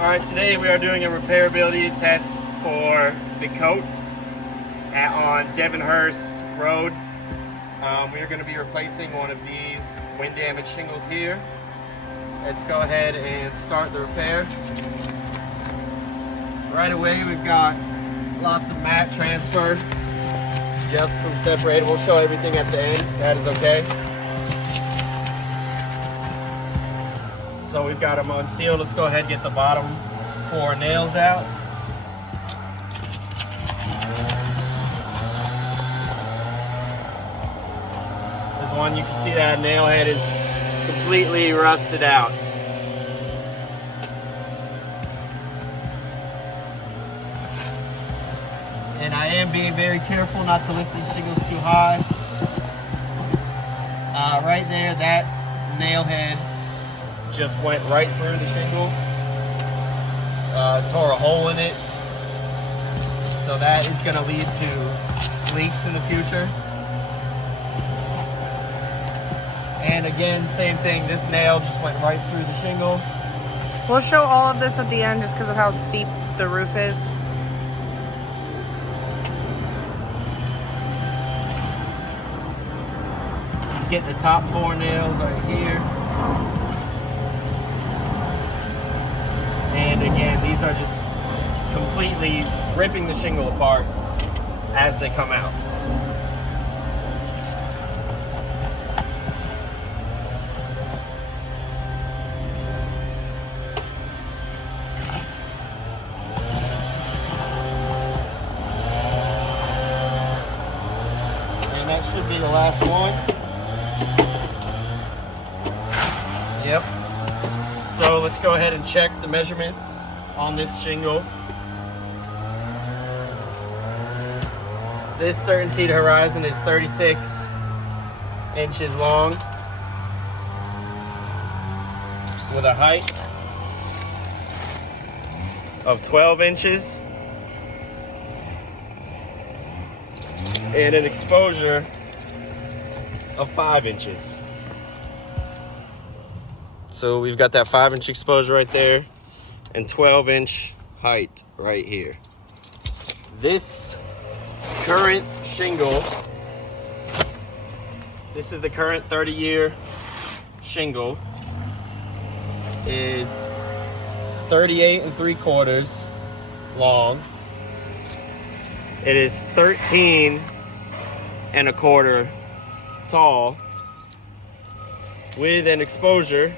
Alright, today we are doing a repairability test for Becote on Devonhurst Road. We are going to be replacing one of these wind damaged shingles here. Let's go ahead and start the repair. Right away we've got lots of mat transfer just from separated. We'll show everything at the end. That is okay. So we've got them unsealed. Let's go ahead and get the bottom 4 nails out. There's one, you can see that nail head is completely rusted out. And I am being very careful not to lift these shingles too high. Right there, that nail head just went right through the shingle, tore a hole in it, so that is going to lead to leaks in the future. And again, same thing, this nail just went right through the shingle. We'll show all of this at the end just because of how steep the roof is. Let's get the top 4 nails right here. And again, these are just completely ripping the shingle apart as they come out. And that should be the last one. Yep. So let's go ahead and check the measurements on this shingle. This certainty horizon is 36 inches long with a height of 12 inches and an exposure of 5 inches. So we've got that 5-inch exposure right there and 12-inch height right here. This current shingle, this is the current 30-year shingle, is 38 3/4 long. It is 13 1/4 tall with an exposure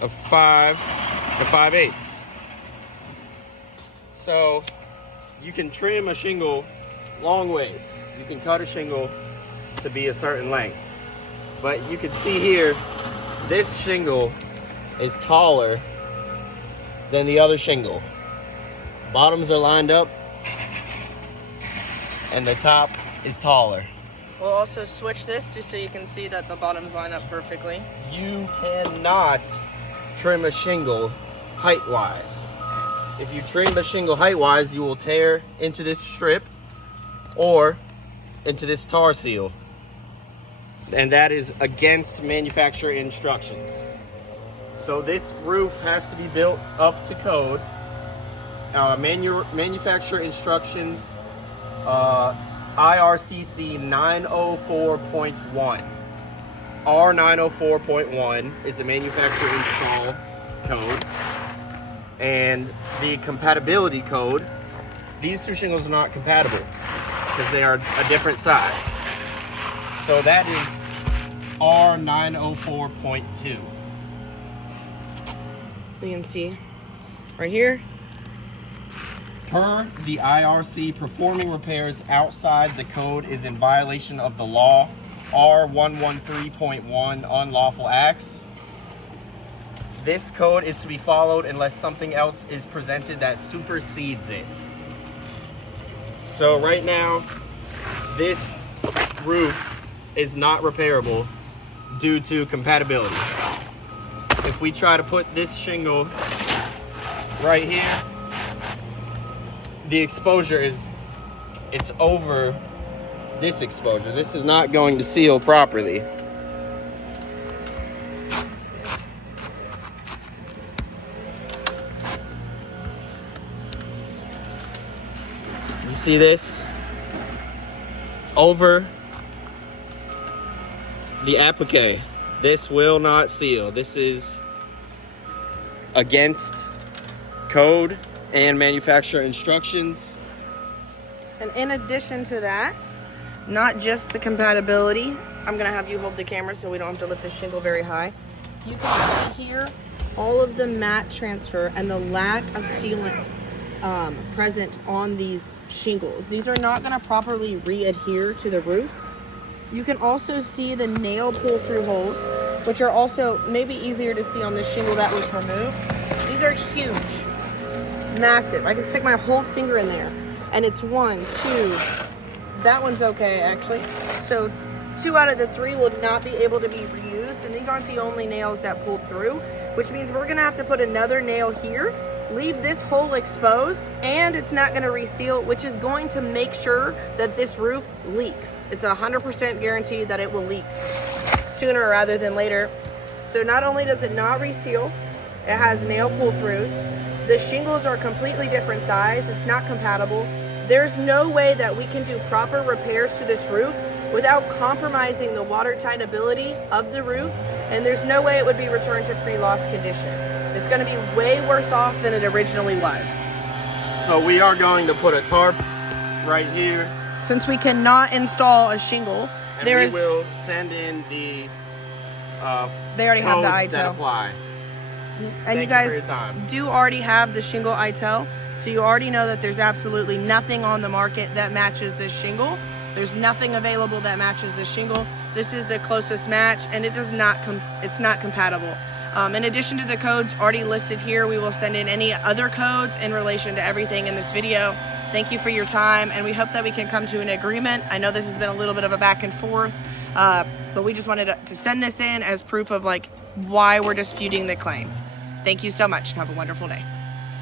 of 5 5/8. So you can trim a shingle long ways. You can cut a shingle to be a certain length. But you can see here, this shingle is taller than the other shingle. Bottoms are lined up and the top is taller. We'll also switch this just so you can see that the bottoms line up perfectly. You cannot trim a shingle height-wise. If you trim a shingle height-wise, you will tear into this strip or into this tar seal. And that is against manufacturer instructions. So this roof has to be built up to code. Manufacturer instructions, IRCC 904.1. R904.1 is the manufacturer install code, and the compatibility code, these two shingles are not compatible because they are a different size. So that is R904.2. You can see right here. Per the IRC, performing repairs outside the code is in violation of the law. R113.1, unlawful acts. This code is to be followed unless something else is presented that supersedes it. So right now, this roof is not repairable due to compatibility. If we try to put this shingle right here, the exposure it's over this exposure. This is not going to seal properly. You see this? Over the applique. This will not seal. This is against code and manufacturer instructions. And in addition to that, not just the compatibility, I'm gonna have you hold the camera so we don't have to lift the shingle very high. You can see here all of the mat transfer and the lack of sealant present on these shingles. These are not gonna properly re-adhere to the roof. You can also see the nail pull-through holes, which are also maybe easier to see on the shingle that was removed. These are huge, massive. I can stick my whole finger in there. And it's 1, 2, that one's okay actually. So 2 out of the 3 will not be able to be reused, and these aren't the only nails that pulled through, which means we're gonna have to put another nail here, leave this hole exposed, and it's not gonna reseal, which is going to make sure that this roof leaks. It's 100% guaranteed that it will leak sooner rather than later. So not only does it not reseal, it has nail pull-throughs. The shingles are a completely different size. It's not compatible. There's no way that we can do proper repairs to this roof without compromising the watertight ability of the roof, and there's no way it would be returned to pre-loss condition. It's gonna be way worse off than it originally was. So we are going to put a tarp right here. Since we cannot install a shingle, And we will send in the they already have the codes that ITEL. apply. And Thank you guys for your time. do already have the shingle ITEL, so you already know that there's absolutely nothing on the market that matches this shingle. There's nothing available that matches this shingle. This is the closest match, and it does not it's not compatible. In addition to the codes already listed here, we will send in any other codes in relation to everything in this video. Thank you for your time, and we hope that we can come to an agreement. I know this has been a little bit of a back and forth, but we just wanted to send this in as proof of like why we're disputing the claim. Thank you so much, and have a wonderful day.